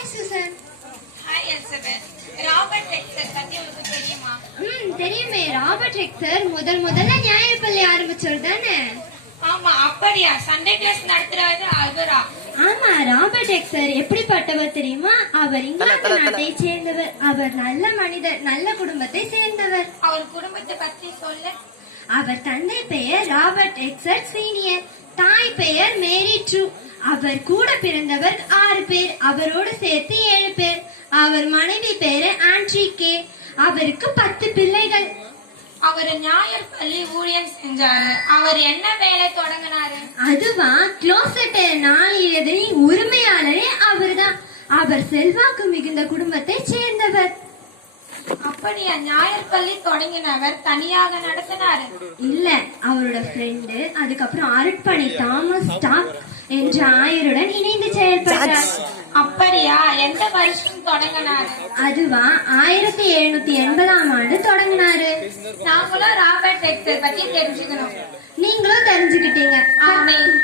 Hi Susan. Hi Elizabeth. Robert எக்ஸர் பத்தி உங்களுக்கு தெரியுமா? தெரியுமே. ராபர்ட் எக்ஸர் முதல்ல ஞாயிறு பள்ளி ஆரம்பிச்சவர் தானே? ஆமா, அப்படியா? சண்டே கிளாஸ் நடத்துறாரு அவரா? ஆமா, ராபர்ட் எக்ஸர் எப்படிப்பட்டவர் தெரியுமா? அவர் இங்கிலாந்து நாட்டை சேர்ந்தவர். அவர் நல்ல மனிதர், நல்ல குடும்பத்தை சேர்ந்தவர். அவர் குடும்பத்தை பத்தி சொல்லு. அவர் தந்தை பெயர் ராபர்ட் எக்ஸர் சீனியர், தாய் பெயர் மேரி ட்ரூ. அவர் கூட பிறந்தவர் 6 பேர், அவரோடு சேர்த்து 7 பேர். அவர் மனைவி பேரு ஆண்ட்ரி கே. அவருக்கு 10 பிள்ளைகள். அவர் ஞாயிறு பள்ளி ஊழியம் செஞ்சாரு. அவர் என்ன வேலை தொடங்கினாரு? அதுவா, க்ளோசெட் நாளிதழின் உரிமையாளரே அவர்தான். அவர் செல்வாக்கு மிகுந்த குடும்பத்தை சேர்ந்தவர். அப்படியா? ஞாயிறு பள்ளி தொடங்கினவர் தனியாக நடத்தினாரு? இல்ல, அவரோட ஃப்ரெண்டு, அதுக்கப்புறம் அருட்பணி தாமஸ் ஸ்டாக் என்ற ஆயருடன் இணைந்து செயல்பட்டார். அப்படியா? எந்த வருஷம் தொடங்கினாரு? அதுவா, 1780ஆம் ஆண்டு தொடங்கினாரு. நாங்களும் ராபர்ட் எக்ஸர் பத்தி தெரிஞ்சுக்கணும். நீங்களும் தெரிஞ்சுக்கிட்டீங்க. ஆமென்.